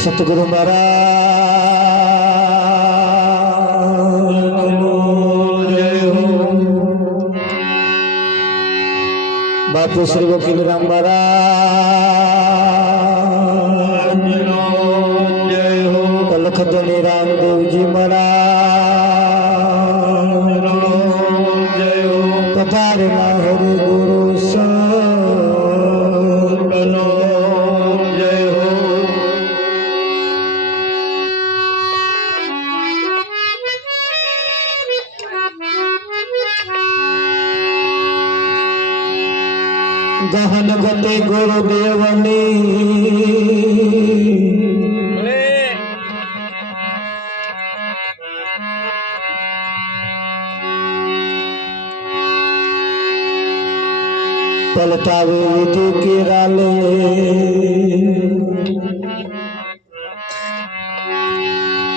સતગુરુ મહારાજનો જય હો। બાપુ શ્રી વકીલ રામ મહારાજનો જય હો। લખધણી રામદેવજી મહારાજનો જય હો। પધારેલા હરિ ગુરુ સંતનો જય હો। ગહન ગતિ ગુરુદેવની પલટાવે વિધિ કિરાલે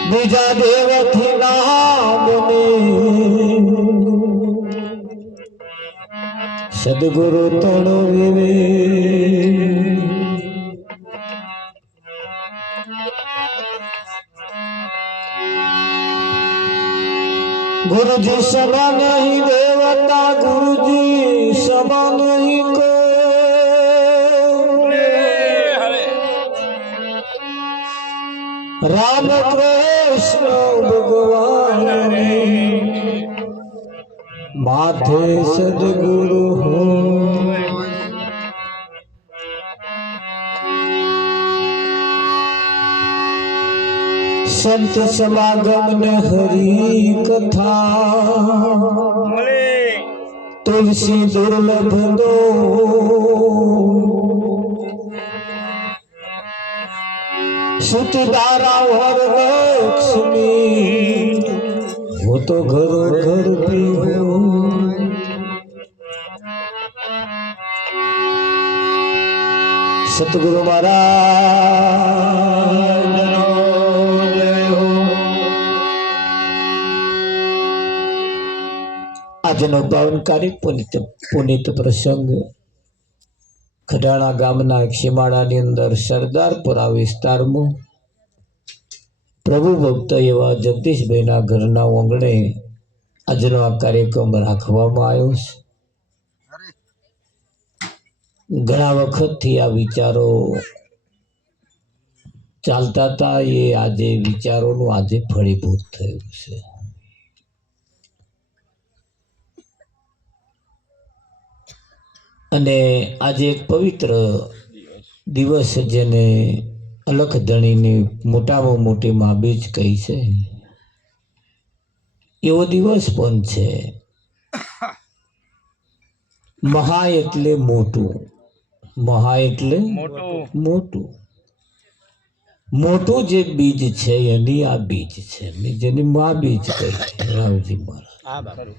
બીજા દેવથી ના બને સદગુરુ તણો વિવે ગુરુજી સમા નહીં દેવતા ગુરુજી સમા નહીં રામ કૃષ્ણ ભગવાન માથે સદગુરુ હો। સંત સમાગમ ને હરી કથા તુલસી દુર્લભ દો સુતદારા વર લક્ષ્મી वो तो घरो घर भी हो। सतगुरु महाराजनो जय हो। આજનો પાવનકારી પુનિત પ્રસંગ ખડાણા ગામના ખીમાડાની અંદર સરદારપુરા વિસ્તારમાં પ્રભુ ભક્ત એવા જગદીશભાઈના ઘરના આંગણે આજનો આ કાર્યક્રમ રાખવામાં આવ્યો છે। ઘણા વખતથી આ વિચારો ચાલતા હતા, એ આજે વિચારોનું આજે ફળીભૂત થયું છે। અને આજે એક પવિત્ર દિવસ જેને અલખધણીની મોટામાં મોટી માબીજ કહી છે, એવો દિવસ પણ છે। મહા એટલે મોટું, મહા એટલે મોટું મોટું જે બીજ છે એની આ બીજ છે, જેની મા બીજ કહી છે રાવજી મહારાજ।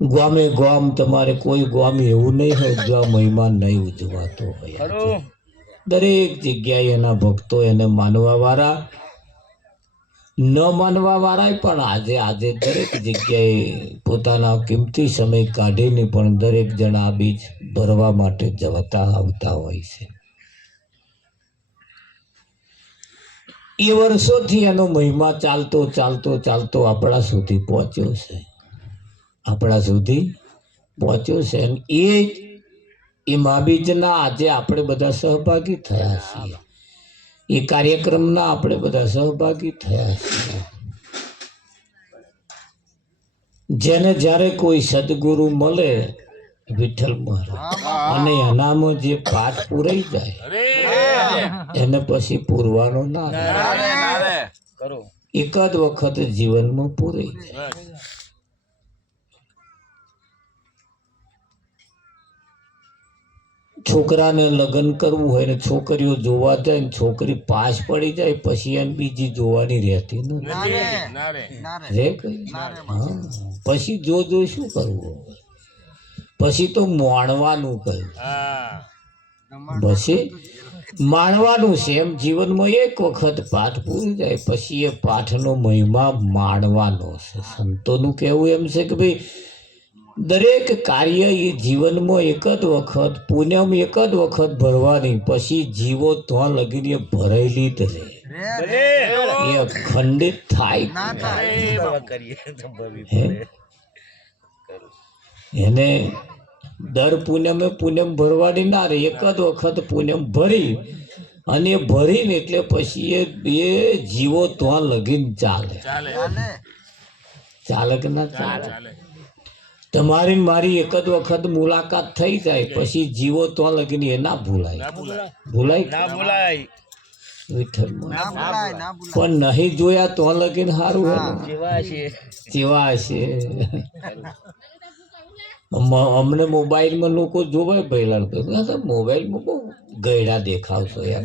ગામે ગામ તમારે કોઈ ગામ એવું નહીં હોય જો આ મહિમા નહીં ઉજવાતો હોય। દરેક જગ્યાએ એના ભક્તો, એને માનવા વાળા, ન માનવા વાળા પણ આજે દરેક જગ્યાએ પોતાના કિંમતી સમય કાઢીને પણ દરેક જણા આ બીજ ભરવા માટે જતા આવતા હોય છે। એ વર્ષોથી એનો મહિમા ચાલતો ચાલતો ચાલતો આપણા સુધી પહોંચ્યો છે, આપણા સુધી પહોંચ્યો છે। એ મહાબીજના આજે આપણે બધા સહભાગી થયા છીએ, એ કાર્યક્રમના આપણે બધા સહભાગી થયા છીએ। જેને જ્યારે કોઈ સદગુરુ મળે વિઠ્ઠલ મહારાજ, અને એનામાં જે પાઠ પૂરાઈ જાય એને પછી પૂરવાનો ના રહે, એક જ વખત જીવનમાં પૂરાઈ જાય। છોકરાને લગ્ન કરવું હોય ને છોકરીઓ જોવા જાય ને છોકરી પાસ પડી જાય પછી એને બીજી જોવાની રહેતી નથી, પછી જો શું કરવું, પછી તો માણવાનું કહ્યું, પછી માણવાનું છે। એમ જીવનમાં એક વખત પાઠ પૂરી જાય પછી એ પાઠનો મહિમા માણવાનો છે। સંતોનું કહેવું એમ છે કે ભાઈ દરેક કાર્ય એ જીવનમાં એક જ વખત પુણ્યમ એક જ વખત ભરવાની, પછી જીવો તો લગીને ભરેલી જ રહે, એ અખંડિત થાય. એને દર પુણ્યમે પુણ્યમ ભરવાની ના રે, એક જ વખત પુણ્યમ ભરી અને ભરીને એટલે પછી એ જીવો તો લગીન ચાલે. ચાલે કે ના ચાલે? તમારી મારી એક જ વખત મુલાકાત થઈ જાય પછી જીવો તો લગીને એ ના ભૂલાય. ભૂલાય પણ નહીં જોયા તો લગીને સારું હે, જેવા હશે. અમને મોબાઈલમાં લોકો જોવાય પહેલા મોબાઈલમાં બહુ ગયડા દેખાવશો એમ.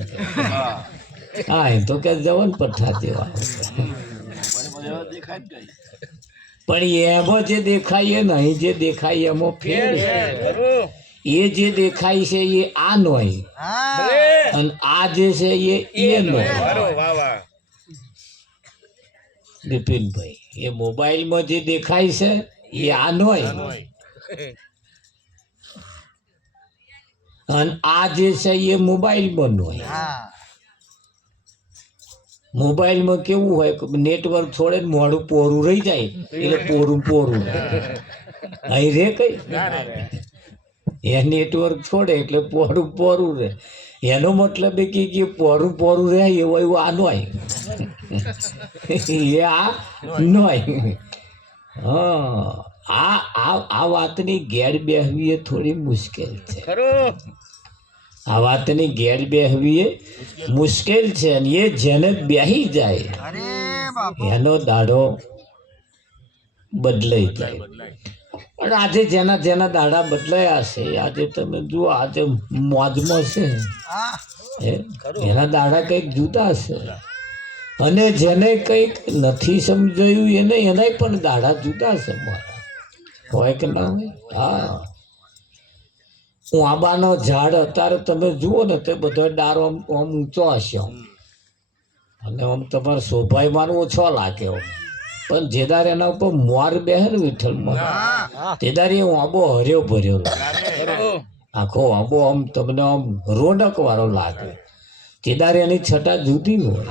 હા એ તો કે જવન પઠા જેવા, પણ એમાં જે દેખાય નહીં જે દેખાય એમાં ફેર. એ જે દેખાય છે એ આ નોય અને આ જે છે એ નોય. બિપિનભાઈ, એ મોબાઈલમાં જે દેખાય છે એ આ નોય અને આ જે છે એ મોબાઈલમાં નોય. મોબાઈલમાં કેવું હોય, નેટવર્ક છોડે ને મોડું પોરું રહી જાય એટલે પોરું અહીં રે કઈ એ નેટવર્ક છોડે એટલે પોરું રહે. એનો મતલબ એ કે પોરું રહે એવું એવું આ નોય, એ આ નોય. હા, આ વાતની ગેર બેહવી એ થોડી મુશ્કેલ છે. આ વાતની ગેર બેહવી એ મુશ્કેલ છે, અને એ જેને બેહી જાય એનો દાડો બદલાઈ જાય. પણ આજે જેના જેના દાડા બદલાયા છે, આજે તમે જુઓ આજે મોજમાં છે, એના દાડા કંઈક જુદા છે, અને જેને કંઈક નથી સમજાયું એને એના પણ દાડા જુદા છે. મારા હોય કે ના હોય? હા, હું આંબાનો ઝાડ અત્યારે તમે જુઓ ને તે બધો ડારો આમ ઊંચો હશે અને આમ તમારે શોભાઈમાં ઓછો લાગે, પણ જેદાર એના ઉપર મોર બેહે ને વિઠ્ઠલમાં તેદાર એ આંબો હર્યો ભર્યો લાગે, આખો આંબો આમ તમને આમ રોનક વાળો લાગે. તેદાર એની છટા જુદી હોય,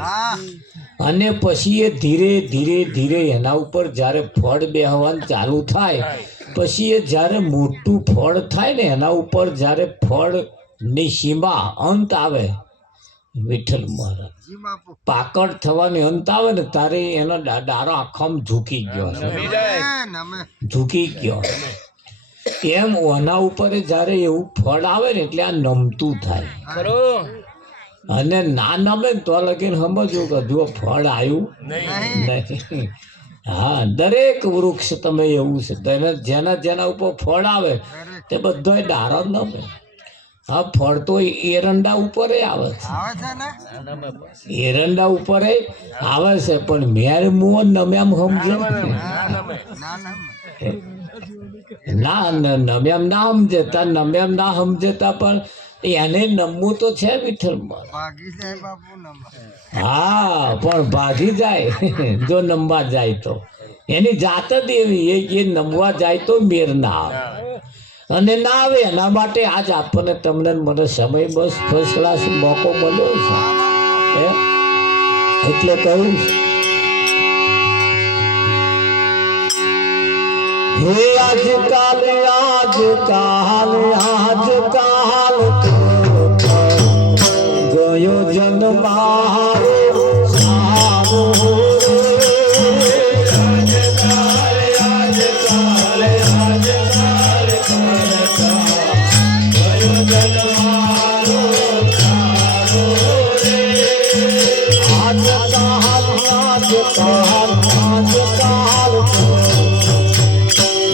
અને પછી એ ધીરે ધીરે ધીરે એના ઉપર જ્યારે ફળ બેહવાનું ચાલુ થાય, પછી એ જ્યારે મોટું ફળ થાય ને એના ઉપર જ્યારે ફળની સીમા અંત આવે, વિઠ્ઠલ મહારાજ પાકડ થવાની અંત આવે ને તારે એનો ડારો આખામાં ઝૂકી ગયો. એમ ઓના ઉપર જ્યારે એવું ફળ આવે ને એટલે આ નમતું થાય, અને ના નમે તો લગીને સમજવું કે જો ફળ આવ્યું નહીં. હા, દરેક વૃક્ષ તમે એવું છે, જેના જેના ઉપર ફળ આવે તે બધો ડારો નમે. હા, ફળ તો એરંડા ઉપર આવે છે, એરંડા ઉપર આવે છે, પણ મેર મુઓ નમ્યામ સમજે ના, નમ્યામ ના સમજેતા, નમ્યામ ના સમજેતા, પણ એને નમવું તો છે વિઠ્ઠલમાં. હા, પણ ભાગી જાય જો નમવા જાય તો. એની જાત જ એવી, એ નમવા જાય તો મેર ના આવે, અને ના આવે એના માટે આજ આપણને તમને મને સમય બસ ફર્સ્ટ ક્લાસ મોકો મળ્યો છે, એટલે કહ્યું છે હે આજકાલ ગયો જન મારો સારો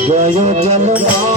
ગયો જન મારો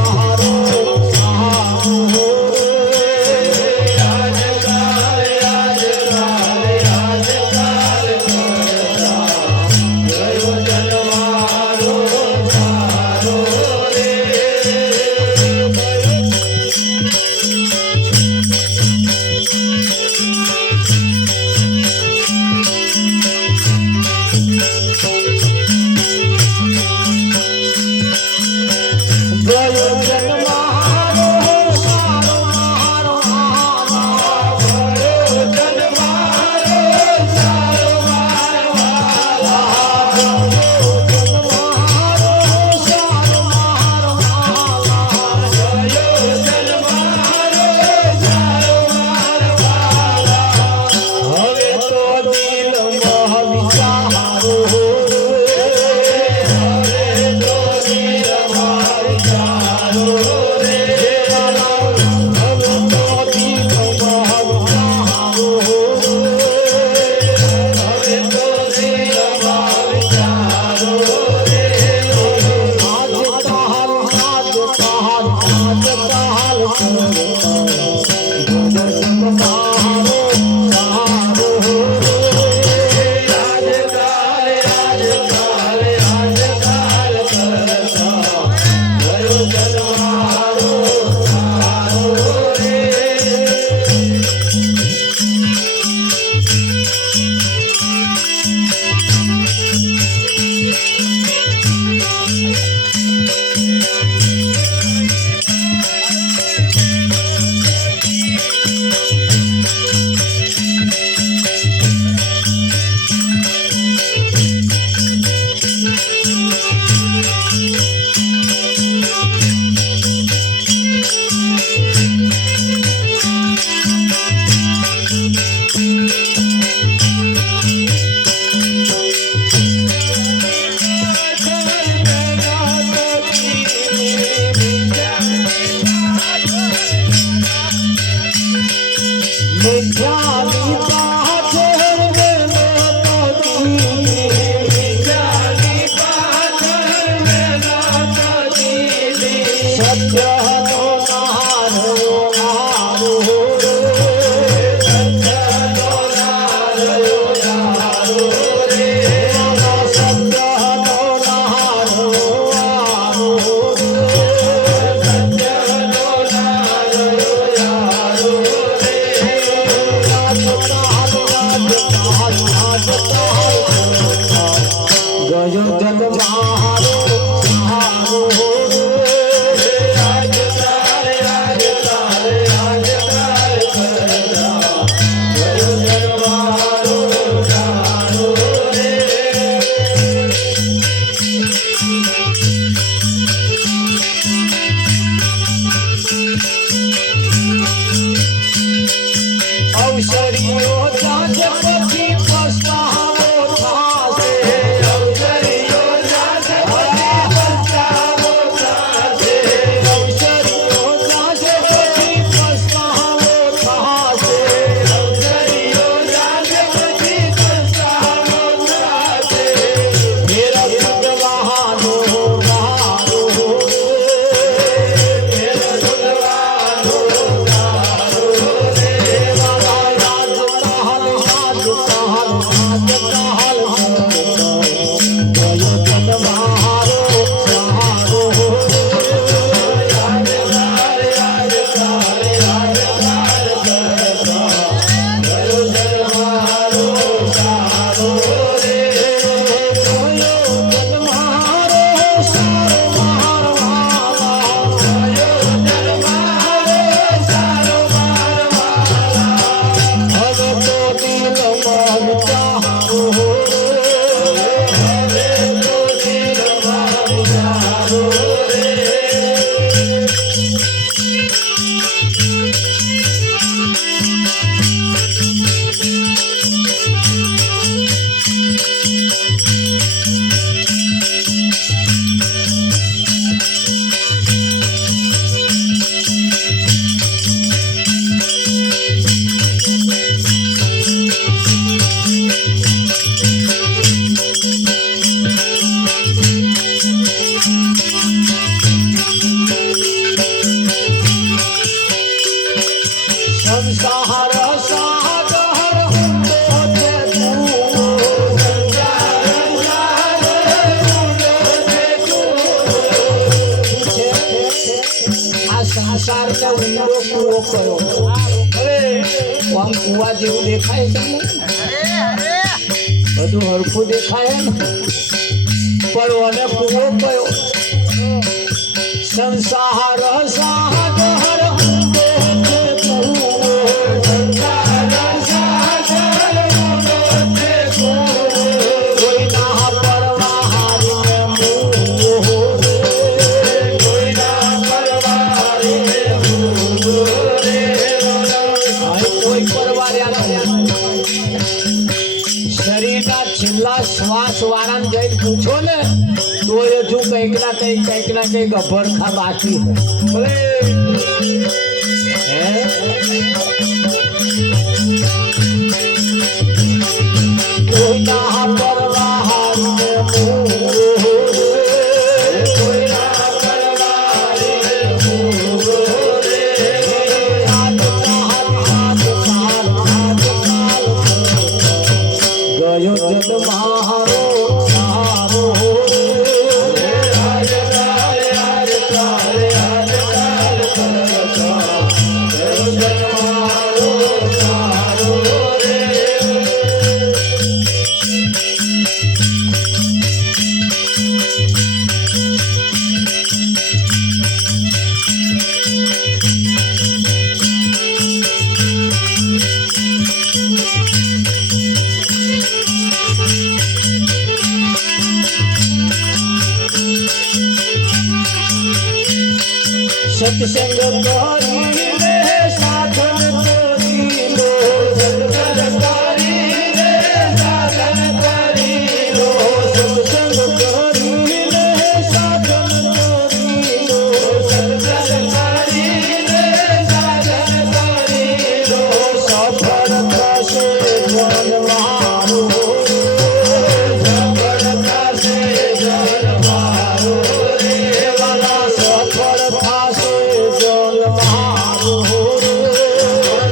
સંસારનો ઊંડો કૂવો કયો આમ કૂવા જેવું દેખાય તમને બધું હરખું દેખાય ને પણ ઓને કૂવો કયો સંસાર સાગર ઊંડો છે કૂવો સંસાર સાગર ઊંડો છે કૂવો કોઈ ના પરવાહારી મૂવો કોઈ ના પરવાહારી મૂવો રે કોઈ પરવાર્યા શરીરના છેલ્લા શ્વાસ વાળાને જઈને પૂછો ને તો હજુ કંઈક ના કંઈક અભરખા બાકી ભલે કોઈ ના પરવાહારી કોઈ ના પરવાહારી સત્સંગ કરીને સાધન કરી લો, સત્સંગ કરીને સાધન કરી લો, સત્સંગ કરીને સાધન કરી લો, સત્સંગ કરીને સાધન કરી લો, સફળ થશે જન મારું, સફળ થશે જન મારું રે વાલા, સફળ થશે જન મારું રે,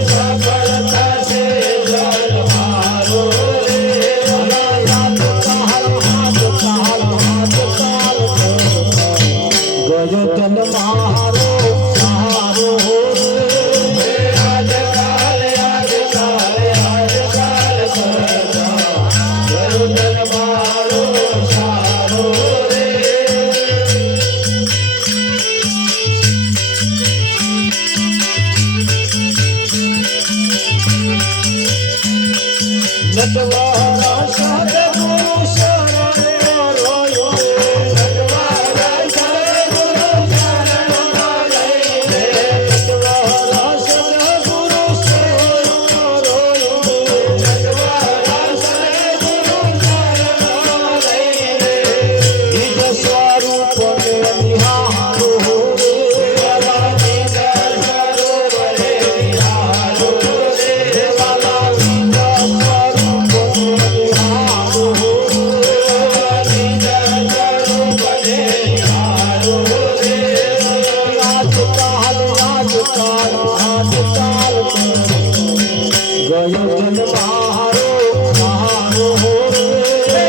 સફળ થશે જન મારું રે વાલા, હાથ તાલ હાથ તાલ હાથ તાલ ગયો તન મારો સારો રે, આજકાલ આજકાલ આજકાલ ગયો તન મારો સારો રે. નટવર સદગુરુ શરણ લયો, નટવર સદગુરુ શરણ લઈને, નટવર સદગુરુ શરણ લયો, નટવર સદગુરુ શરણ લઈને, નિજ સ્વરૂપને નિહાળો રે, નિજ સ્વરૂપને નિહાળો રે વાલા, નિજ સ્વરૂપને નિહાળો રે, નિજ સ્વરૂપને નિહાળો રે, આજકાલ આજકાલ આજકાલ ગયો જન મારો મારો રે,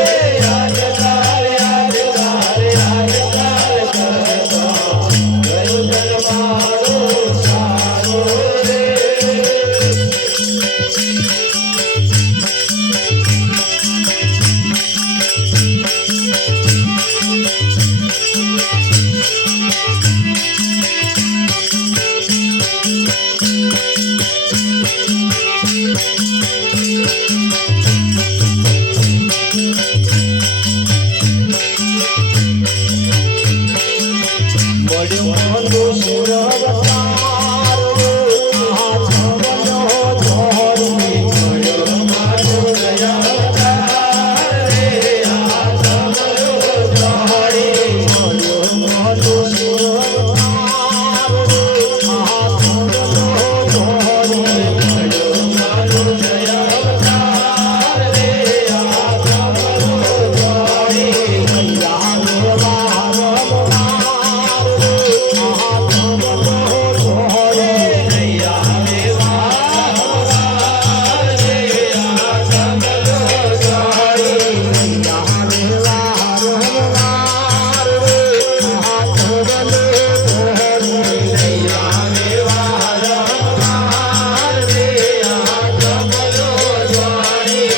આજકાલ આજકાલ આજકાલ ગયો જન મારો સારો રે. મળ્યો મનુષ્ય અવતાર રે, હાથ બન્યો ધોરી, મળ્યો મનુષ્ય અવતાર રે, હાથ બન્યો ધોરી, મળ્યો મનુષ્ય અવતાર રે, હાથ બન્યો ધોરી, મળ્યો મનુષ્ય અવતાર રે, હાથ બન્યો ધોરી, મૈયા મેવા રમનાર રે, હાથ બન્યો ધોરી, મૈયા મેવા રમનાર રે, હાથ બન્યો ધોરી, મૈયા મેવા રમનાર રે, હાથ બન્યો ધોરી, મૈયા મેવા રમનાર રે, હાથ બન્યો ધોરી.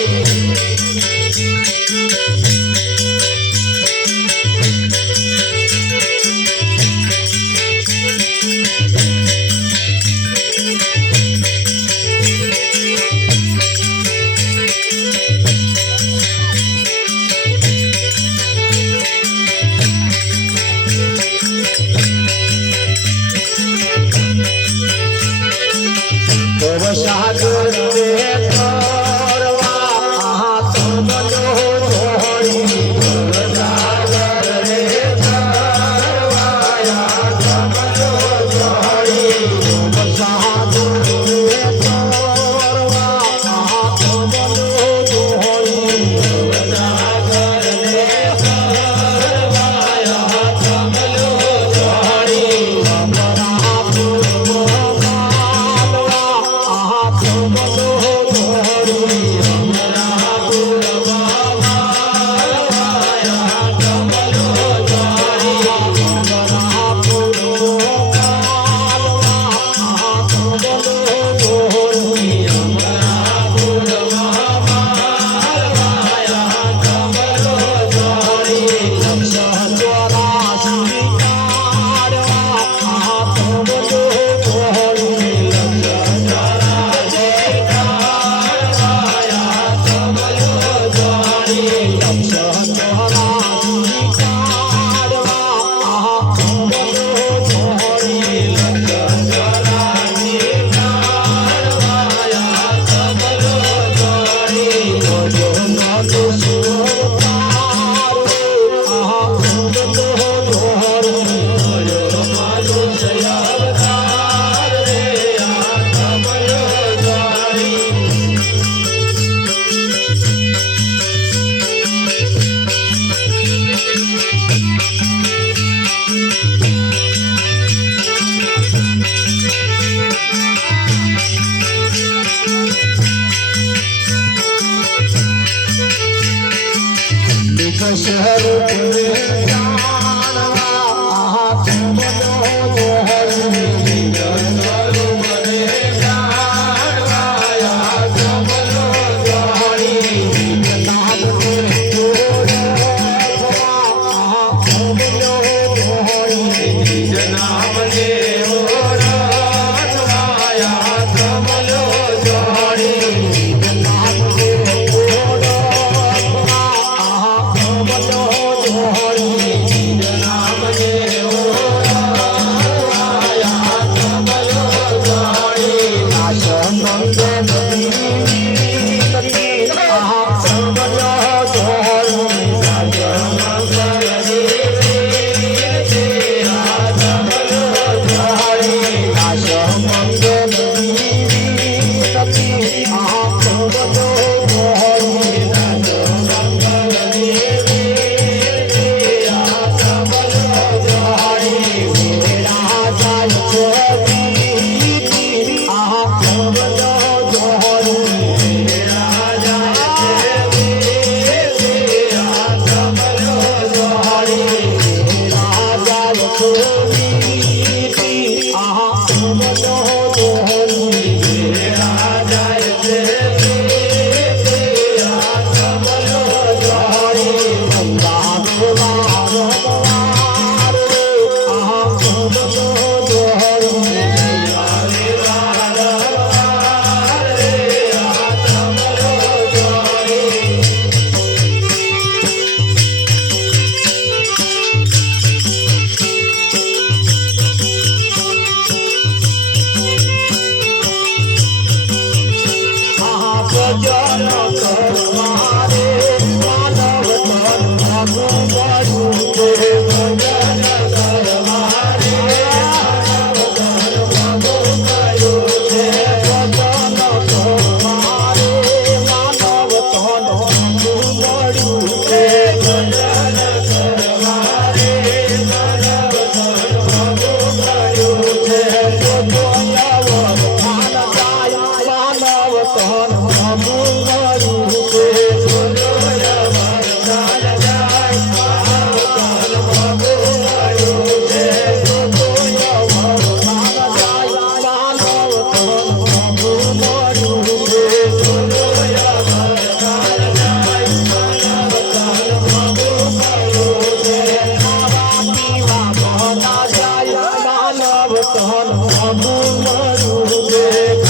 સાગર રે કરવા હાથ બન્યો ધોરી, સાગર રે કરવા હાથ બન્યો ધોરી, સાગર રે કરવા હાથ બન્યો ધોરી, સાગર રે કરવા હાથ બન્યો ધોરી, હાથ તન મધુ મરુ